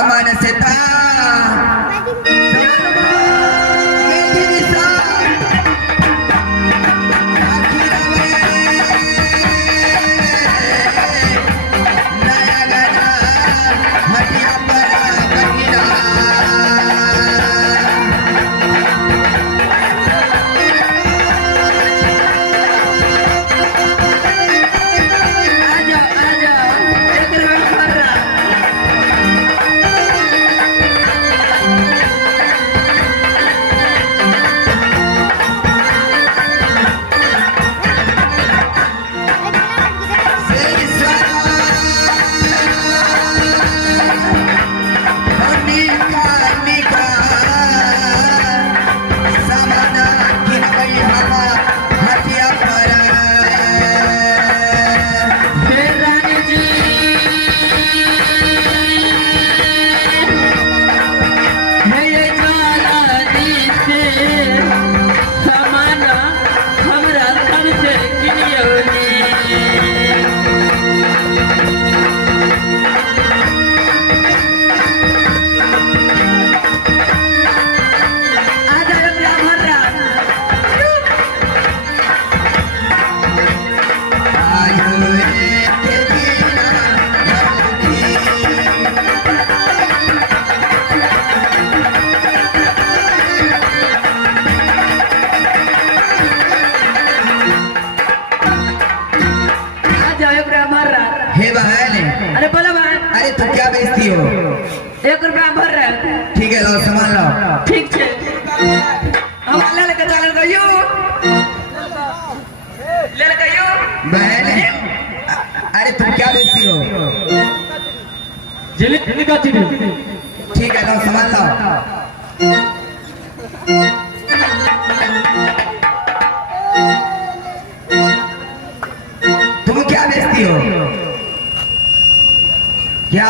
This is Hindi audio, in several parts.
अमन से था अरे बोला भाई। अरे तू क्या बेचती हो? 1 रुपया भर रहे। ठीक है, लो सामान लो। ठीक है, हमारे लेकर चल गयो, ले गयो बहन। अरे तुम क्या बेचती हो? जलेबी का चीनी। ठीक है, लो सामान लो। तुम क्या बेचती हो? क्या?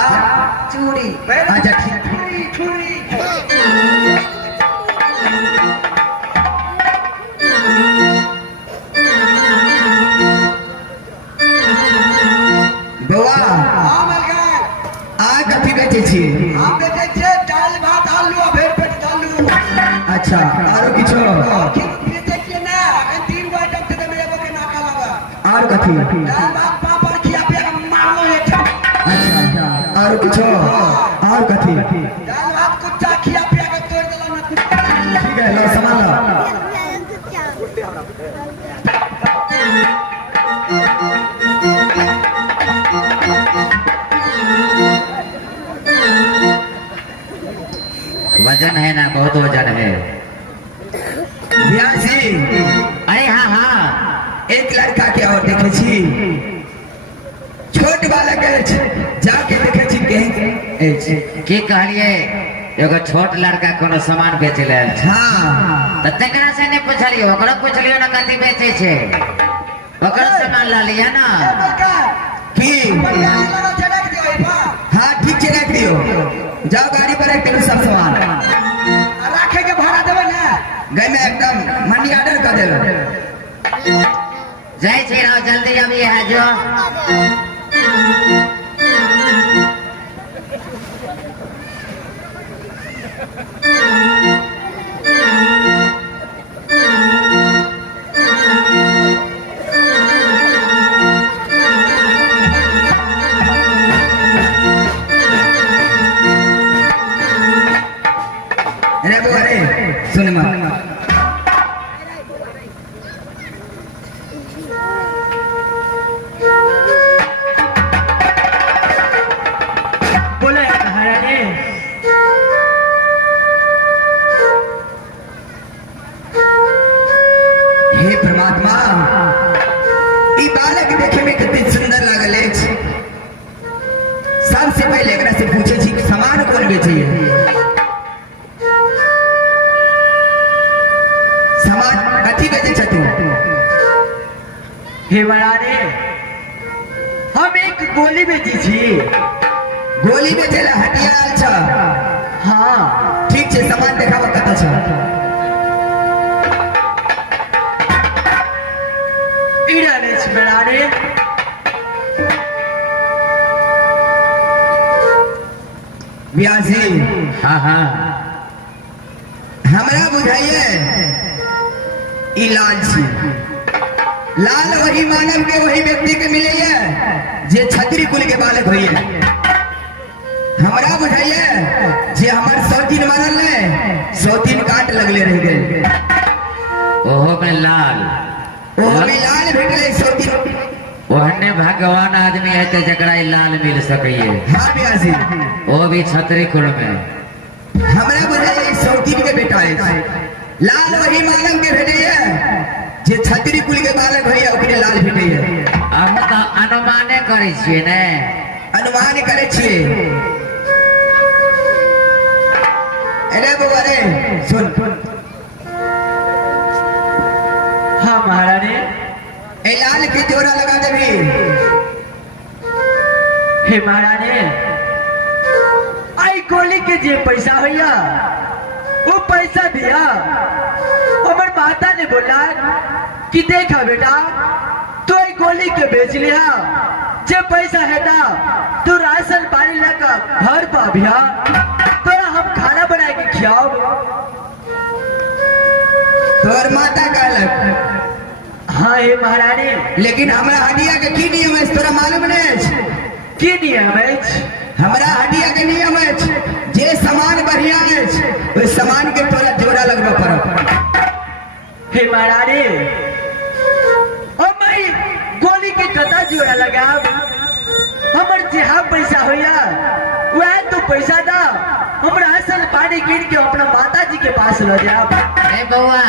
चूड़ी। अच्छा ठीक। बउआ आ कथी बेचे छी? हम बेचे छे दाल भात आलू आ भेड़ पेट आलू। अच्छा, आरो किछो? बेचे छे ना 3 गो आइटम थे मेरे को के नाका लगा। और कथी? दाल भात पापड़ खिया पे मारो है। अच्छा, और किछो? और कथी? दाल भात कुत्ता खिया पे के तोड़ देला ना कुत्ता। ठीक है, लो सामान लो। वजन है ना, बहुत वजन है। ब्यासी, अरे हाँ हाँ, एक लड़का के और देखे छी, छोट वाला के जाके देखे छी की कहलिए एगो छोट लड़का कोनो सामान बेचे ले। हाँ, तो तेकरा से नहीं पूछलियो, ओकरो पूछलियो ना कथी बेचे छे, ओकरो सामान ला लिया ना। की? बढ़िया लगा चढ़ा दियो बा। हाँ ठीक है, रख दियो। जाओ गाड़ी पर रख दो सब सामान। रखे के भाड़ा देबे ना। गए में एकदम मनी ऑर्डर कर देगा। जय श्री राम, जल्दी अभी है जो अरे वो अरे सुन मां बोले महारानी हे परमात्मा ई बालक देखे में कितनी सुंदर लागल है। सबसे पहले एकरा से पूछे छी कि सामान कौन बेचे है? सामान कथी बेचे छ तू? हे महारानी हम एक गोली बेची छी। गोली बेचे ला हटिया आल छ? हाँ ठीक छे, सामान देखावा कत छ? इड़ा नहीं छी महारानी। व्यासी हाँ हाँ हमरा बुझाइए ई लाल छी। लाल वही मानव के वही व्यक्ति के मिले है जे छतरी कुल के बालक होइए। हमरा बुझाइए जे हमार 100 दिन मानल है 100 दिन काट लगले रह गए। ओहो में लाल ओ भी लाल भेटले 100 दिन। ओहने भगवान आदमी है तो जकरा ई लाल मिल सकिए, हाँ व्यासी वो भी छतरी कुल में। हमरा बुझाइए 100 दिन के बेटा है। लाल वही मानव के भेटे है जे छतरी कुल के बालक होइए ओकरे लाल भेटे है। हम तो अनुमाने करे छिए ने। अनुमान करे छिए। अरे बउआ रे सुन, हाँ महारानी। ए लाल की जोड़ा लगा दे भी। हे महारानी आई गोली के जे पैसा भैया वो पैसा दिया। हमार माता ने बोला कि देखा बेटा तो आई गोली के बेच लिया, जे पैसा है ना तू राशन पानी लेकर घर पा भैया तोरा हम खाना बना के खियाओ। तोर माता कहलक। हाँ हे महारानी। लेकिन हमरा हडिया के की नियम है तोरा मालूम नहीं? की नियम है? हमरा हडिया के नियम है जे सामान बढ़िया है ओइ सामान के तोरा जोड़ा लगबा पड़त। हे महारानी और मैं गोली के कता जोड़ा लगा। हमर जहाँ पैसा होया वह तो पैसा दा हम राशन पानी गिन के अपना माता जी के पास ले जाब। ए बउआ,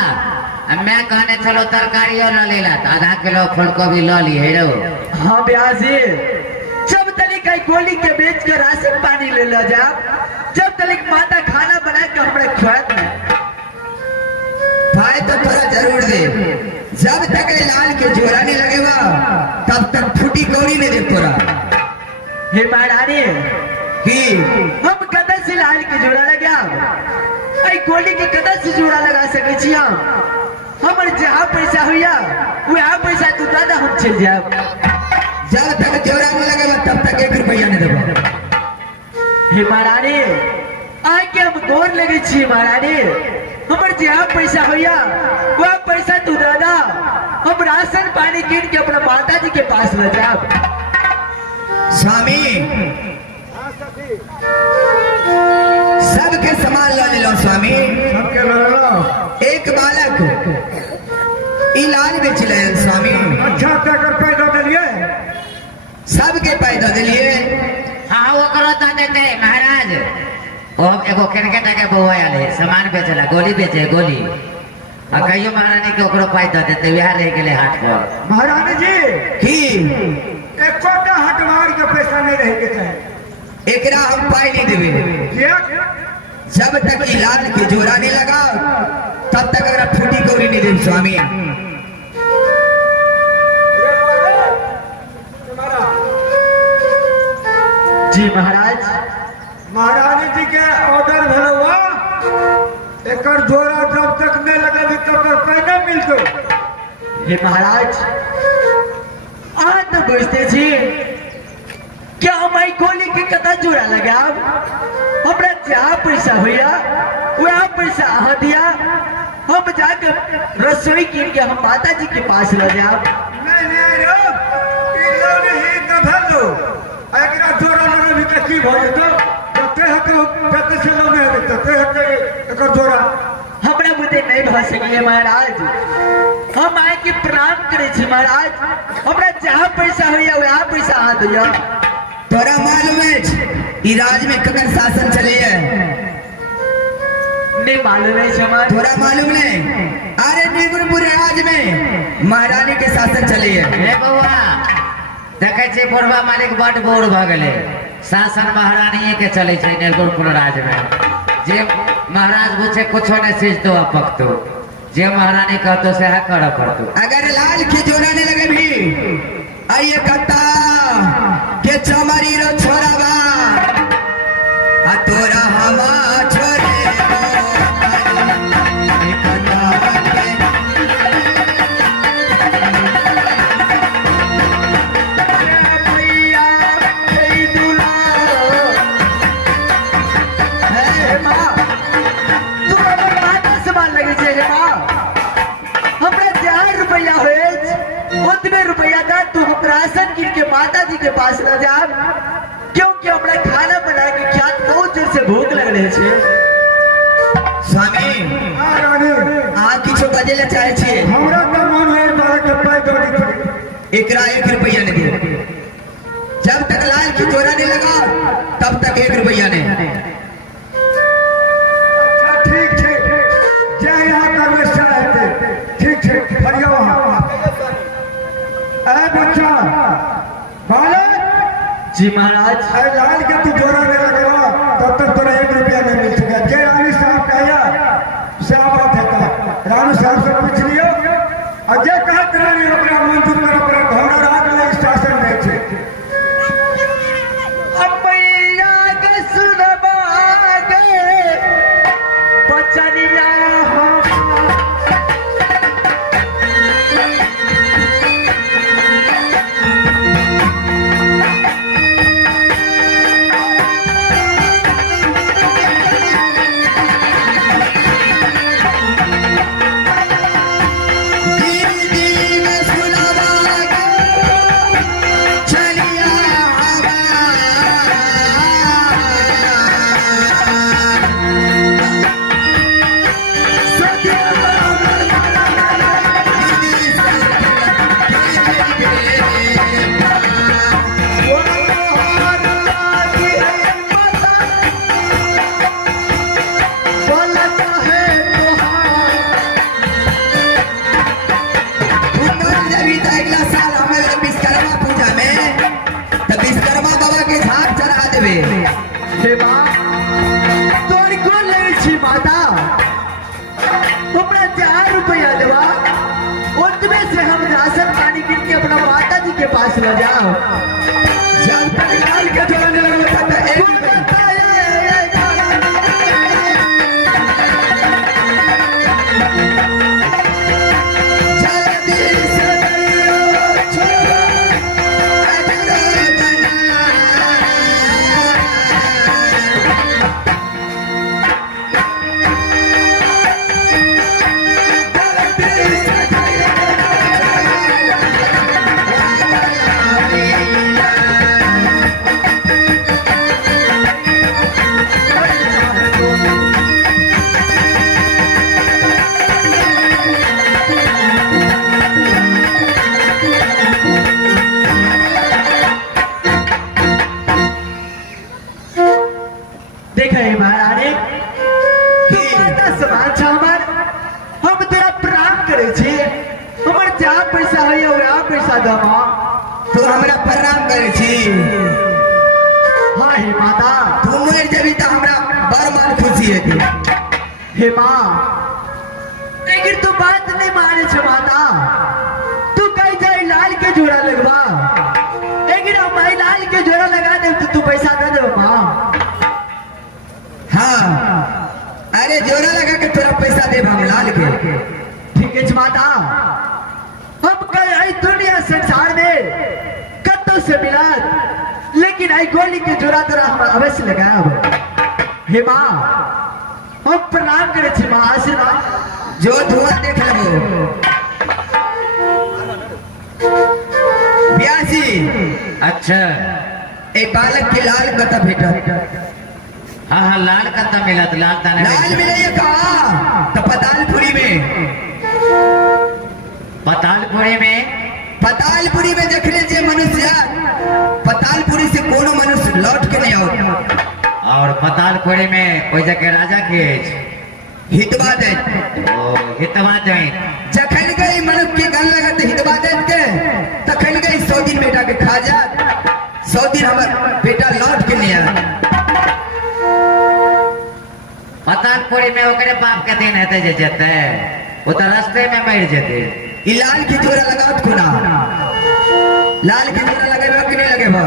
मैं कहने चलो तरकारियों ल लेला, आधा किलो फूलगोभी ल लिए रो। हाँ ब्याजी जब तक गोली के बेच के राशन पानी ले लो जा, जब तक माता खाना बना के हमारे खुआत में भाई तो तोरा जरूर दे। जब तक ए लाल के जोड़ा नहीं लगेगा तब तक फूटी कौड़ी नहीं दे तोरा। हे महारानी की हम कदा से लाल के जोड़ा लगा आई गोली के कदा से जोड़ा लगा सके छी हम? हमर जहाँ पैसा हुआ वहाँ पैसा तू दादा हम चल जाब। जब तक जोड़ा नहीं लगेगा तब तक 1 रुपया नहीं देगा। हे महारानी आके हम गोर लगे छी महारानी। हमर जहाँ पैसा हुआ वह पैसा तू दादा हम राशन पानी गिन के अपना माता जी के पास ले जाब। स्वामी सबके सामान ला ले लो स्वामी। सबके लो। एक बालक ई लाल बेच ले स्वामी। अच्छा तकर पैदा दिलिए। सबके पैदा दिलिए। हाँ वो करो तो देते महाराज। ओ एगो क्रिकेट के बउआ आले सामान बेचला, गोली बेचे गोली। आ कहियो महारानी के ओकरो पैदा देते बिहार रह गेले हाट पर। महारानी जी की एकोटा हटवार के पैसा नहीं रहे के चाहे। एकरा हम पाई नहीं देवे। जब तक ई लाल के जोड़ा नहीं लगा तब तक अगर फूटी कौड़ी नहीं दे स्वामी। जी महाराज। महारानी जी के ऑर्डर भरवा एकर जोड़ा जब तक नहीं लगा तब तक पैसा मिलतो। हे महाराज आज तो बुझते छी क्या हमारी गोली के कथा जोड़ा लगा हमरा जहाँ पैसा हुआ वह पैसा अहाँ दिया हम जाकर रसोई कीन के हम माता जी के पास ले जाओ। नहीं नहीं रो ई लोग ही कथा लो एकरा जोड़ा लगा भी की भइल तो जते हके जते से लोग है तते हके एकर जोड़ा हमरा बुद्धि नहीं भ सकिए महाराज हम आए के प्रणाम करे छी महाराज हमरा जहाँ पैसा हुआ वह पैसा अहाँ दिया। तोरा मालूम है ई राज में ककर शासन चले है? नहीं मालूम है समाज तोरा मालूम नहीं? अरे निगुरपुर राज में महारानी के शासन चले है। हे बउआ देखे छे बुढ़वा मालिक बड़ बूढ़ भ गेले शासन महारानी के चले छे निर्गुणपुर राज में। जे महाराज पूछे कुछो नहीं सीखतो आ पकतो जे महारानी कहतो से कर पड़तो। अगर लाल की जोड़ा नहीं लगे भी आइए कत्ता के चमारी रो छोरा बा आ तोरा हमा छोरे राशन गिर के माता जी के पास न जाब क्योंकि हमरा खाना बना के खात बहुत जोर से भूख लग रहे छे। स्वामी हां रानी आ किछो बजे ले चाहे छी? हमरा त मन है बारे के पाई दौड़ी थी एकरा 1 रुपया नहीं दे। जब तक लाल की जोड़ा नहीं लगा तब तक 1 रुपया नहीं। अच्छा ठीक है जय यहाँ करवे चाहते ठीक है फरिया वहाँ ए बच्चा बालक जी महाराज ए लाल के तू जोड़ा नहीं लगेगा तब तक तोरा 1 रुपया नहीं मिल सकेगा। जय रानी साहब कहा से बात है का रानी साहब से पूछ लियो अजय कहा रानी अपना मंजूर कर अपना घोड़ा रात में शासन नहीं छे। अम्मैया के सुनबा गे बचनिया हो हे माँ तोरी कौन ले छी माता हमरा 4 रुपया देवा उतने से हम राशन पानी गिन के अपना माता जी के पास ले जाओ। जब तक लाल के जोड़ा नहीं लगा तब तक 1 रुपया तो हमरा प्रणाम करे छी। हाँ हे माता तू मर जेबी तो हमरा बड़ मन खुशी हेती। हे माँ लेकिन तू बात नहीं माने छे माता तू कहीं जाए लाल के जोड़ा लगवा लेकिन हम भाई लाल के जोड़ा लगा दे तो तू पैसा दे दे माँ। हाँ अरे जोड़ा लगा के तोरा पैसा दे हम लाल के। ठीक है माता, हम कल आई दुनिया संसार में कत्तों से मिला, लेकिन आई गोली के जोड़ा तोरा हम अवश्य लगाब। हे माँ, हम प्रणाम करे छी माँ, आशीर्वाद जो धुआं देख लो। ब्यासी अच्छा, एक बालक के लाल कता भेटा। हाँ हाँ, लाल कत्ता मिला तो लाल ताने लाल मिले कहा तो पतालपुरी में। पतालपुरी में पतालपुरी में देख ले जे मनुष्य पतालपुरी से कोनो मनुष्य लौट के नहीं आओ। और पतालपुरी में कोई जगह राजा के हितवा दे ओ हितवा दे जखन गई मनुष्य के गल लगा तो हितवा दे के तखन गई 100 दिन बेटा के खा जा। 100 दिन हमार बेटा लौट के नहीं आया। पतालपुरी में ओकरे बाप के दिन हेते जे जेते वो तो रास्ते में मर जेते। ई लाल की जोड़ा लगाओ खुना। लाल की जोड़ा लगेबा कि नहीं लगेबा?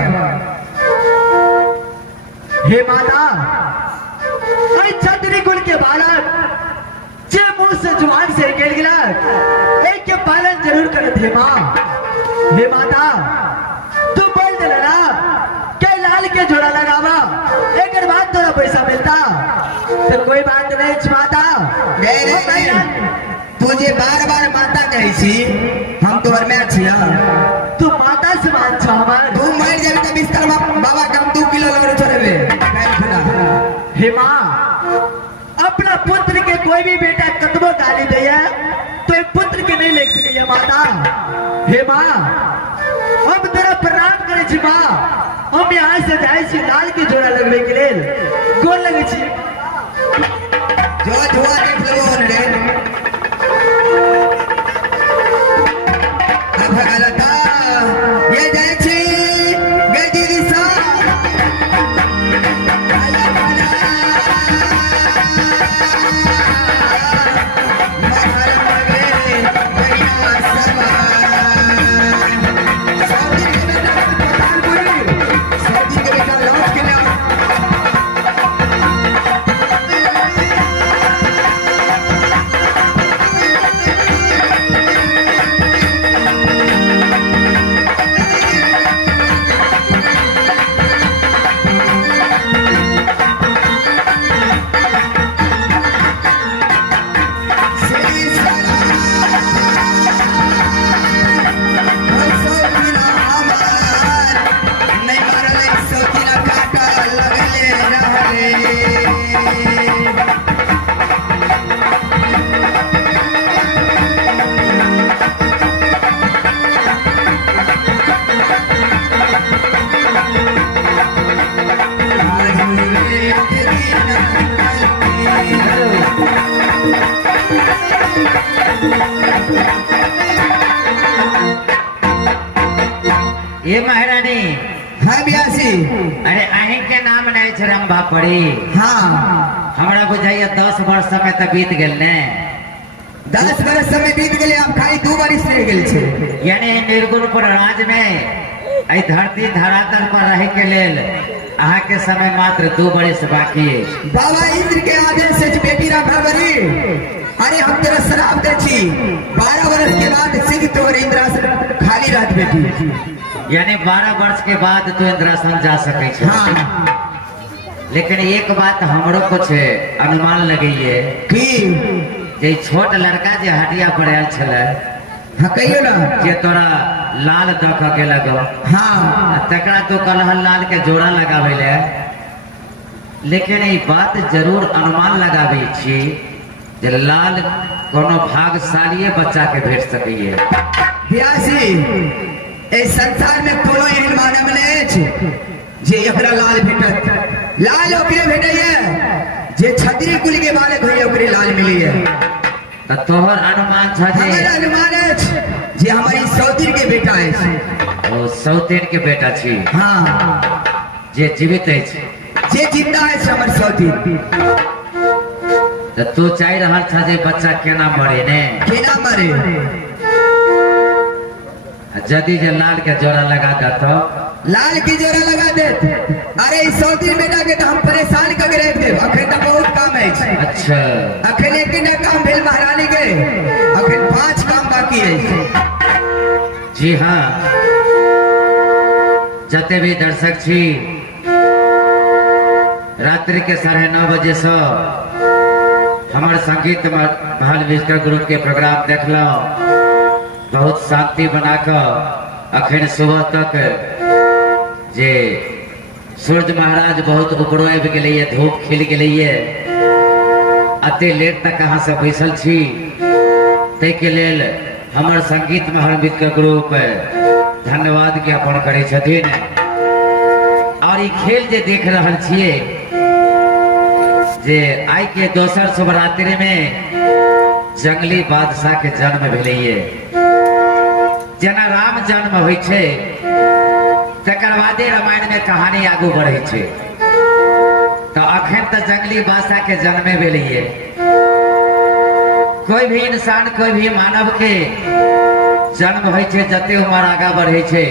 हे माता, आई छतरी कुल के बालक जे मुंह से जुबान से निकल गिला, एक के पालन जरूर करत हे माँ। हे माता, तू बोल दे ना के लाल के जोड़ा लगावा, एक बाद तोरा पैसा मिलता तो कोई बात नहीं माता। तुझे बार बार माता कही छी, हम तोहर में छिया। तू माता से मान छ हमर। तू मर जाबे त बिस्तर बाबा कम 2 किलो लौड़ छोड़बे। हे माँ, अपना पुत्र के कोई भी बेटा कतबो गाली दिया तो पुत्र के नहीं ले सके माता। हे माँ, हम तेरा प्रणाम करे छी माँ। हम यहाँ से जाए छी लाल की जोड़ा लगवे के लिए गोल लगे छी। जो धुआं देख लो रे। अब गलता ये जाए छी गदी दिशा। ये महारानी। हाँ ब्यासी। अरे अहीं के नाम नहीं छरम्बा पड़ी। हाँ, हमरा बुझाइए 10 वर्ष समय तक बीत गेल ने। 10 बरस समय बीत गए, आप खाली 2 बरिस रह गेल छे। यानी निर्गुणपुर राज में आई धरती धरातल पर रहे के लेल अहाँ के समय मात्र 2 बरिस बाकी है। बाबा इंद्र के आदेश से बेटी रखा बरी। अरे हम तेरा श्राप दे छी, 12 वर्ष के बाद सिंह तोहर इंद्रासन खाली रहत बेटी। यानी 12 वर्ष के बाद तू इंद्रासन जा सके छे। हाँ, लेकिन एक बात हमरो कुछ अनुमान लगइए की जे छोट लड़का जे हटिया पर आयल छले, हाँ कहियो ना। जे तोरा लाल दख के लगो, हाँ, तकरा तो कलह लाल के जोड़ा लगावे ले। लेकिन ये बात जरूर अनुमान लगावे छी जे लाल कोनो भागशाली बच्चा के भेट सकिए। ब्यासी, इस संसार में कोनो एहन मानव नहीं छे जे एकरा लाल भेटत। लाल ओकरे भेटैए जे क्षत्रिय कुल के बालक होइए, ओकरे लाल मिलैए। त तोहर अनुमान छ जे हमर अनुमान अछि जे हमारी सौतीन के बेटा अछि। ओ सौतेन के बेटा छी। हाँ, जे जीवित अछि, जे जिंदा अछि हमर सौतीन। त तू चाहि रहल छ जे बच्चा केना मरे ने। केना मरे? यदि जे लाल के जोड़ा लगा दे तो लाल की जोड़ा लगा दे। अरे इस सौतीन बेटा के तो हम परेशान कर रहे थे, अखन तो बहुत काम है। है। अच्छा अखन एक दिन काम भेल महारानी के, अखन 5 काम बाकी है। जी हाँ, जते भी दर्शक छी, रात्रि के 9:30 बजे से हमार संगीत महल विश्व ग्रुप के प्रोग्राम देखलो, बहुत शांति बनाकर अखन सुबह तक जे सूर्य महाराज बहुत ऊपरो आबि गेलैए, धूप खिल गेलैए, अते लेट तक अहाँ सब बैसल छी, ताहि के लेल हमर संगीत महल विश्व ग्रुप धन्यवाद ज्ञापन करै छथिन। और ई खेल जे देख रहल छियै, जे आइ के दोसर शिवरात्रि में जंगली बादशाह के जन्म भेलैए। जेना राम जन्म होइ छै, तकर बादे रामायण में कहानी आगू बढ़ै छै। तो अखन तो जंगली बादशाह के जन्मे भेलैए। कोई भी इंसान, कोई भी मानव के जन्म होइ छै, जते उम्र आगा बढ़ै छै,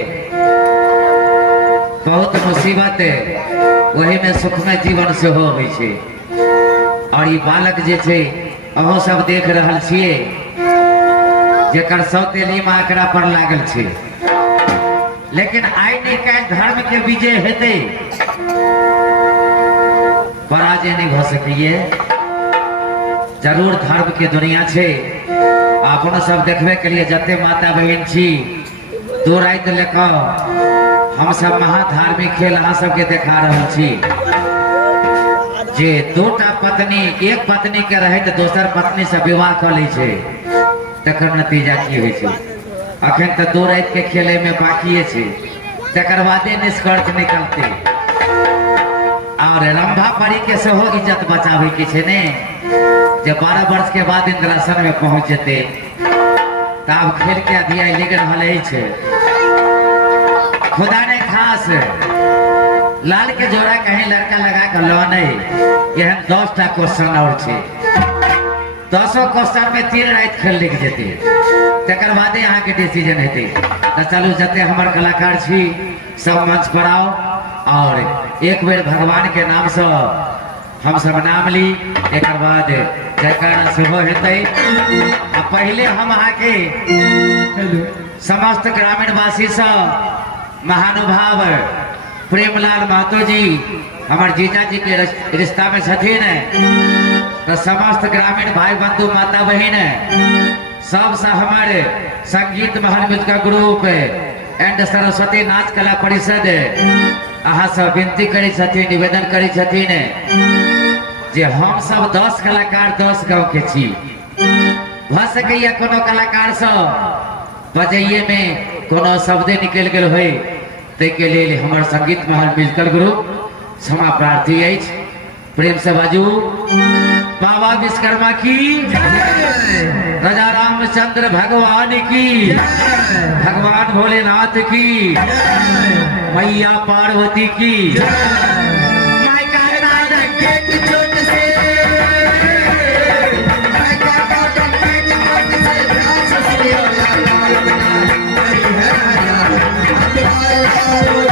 बहुत मुसीबत वही में सुखमय जीवन सेहो होइ छै। और ई बालक जे छै, अहो सब देख रहल छियै, जेकर सौतेली में आंकड़ा पर लागल छै। लेकिन आइ नहीं काल्हि धर्म के विजय हेतै, पराजय नहीं भ सकैए। जरूर धर्म के दुनिया छै। अपनो सब देखबे के लिए जते माता बहन छी, 2 राति लेकर हम सब महाधार्मिक खेल अहाँ सबके देखा रहल छी। जे 2टा पत्नी, एक पत्नी के रहे तो दोसर पत्नी से विवाह कर लै छै, तकर नतीजा की होइ छै? अखन तो 2 राति के खेले में बाकी छै, तकर बादे निष्कर्ष निकलते। और रंभा परी के सेहो इज्जत बचावे के छै ने, जब 12 वर्ष के बाद इंद्रासन में पहुंच जेते, तब खेल के अधिया लिख रहल छै। खुदा ने खास लाल के जोड़ा कहीं लड़का लगा कर लो नहीं, यह 10टा क्वेश्चन और छे। 10 क्वेश्चन में 3 रात खेल लिख जेते, तकर बादे यहाँ के डिसीजन हेते। तो चलू, जते हमार कलाकार छी सब मंच पर आओ, और एक बेर भगवान के नाम से हम सब नाम ली, एक बाद जयकारा सेहो हेतै। आ पहले हम आके समस्त ग्रामीण वासी से महानुभाव प्रेमलाल महतो जी, हमार जीजा जी के रिश्ता में छथिन, तो समस्त ग्रामीण भाई बंधु माता बहन सबसे हमारे संगीत महल विश्व ग्रुप एंड सरस्वती नाच कला परिषद अहाँ सब विनती करै छथिन, निवेदन करै छथिन जे हम सब 10 कलाकार 10 गांव के छी। भ सकैया कोनो कलाकार से बजैये में कोनो शब्दे निकल गेल होय, ते के लिए हमार संगीत महल म्यूजिकल ग्रुप क्षमा प्रार्थी अछि। प्रेम से बाजू, बाबा विश्वकर्मा की जय, राजा रामचंद्र भगवान की जय, भगवान भोलेनाथ की जय, मैया पार्वती की जय। Oh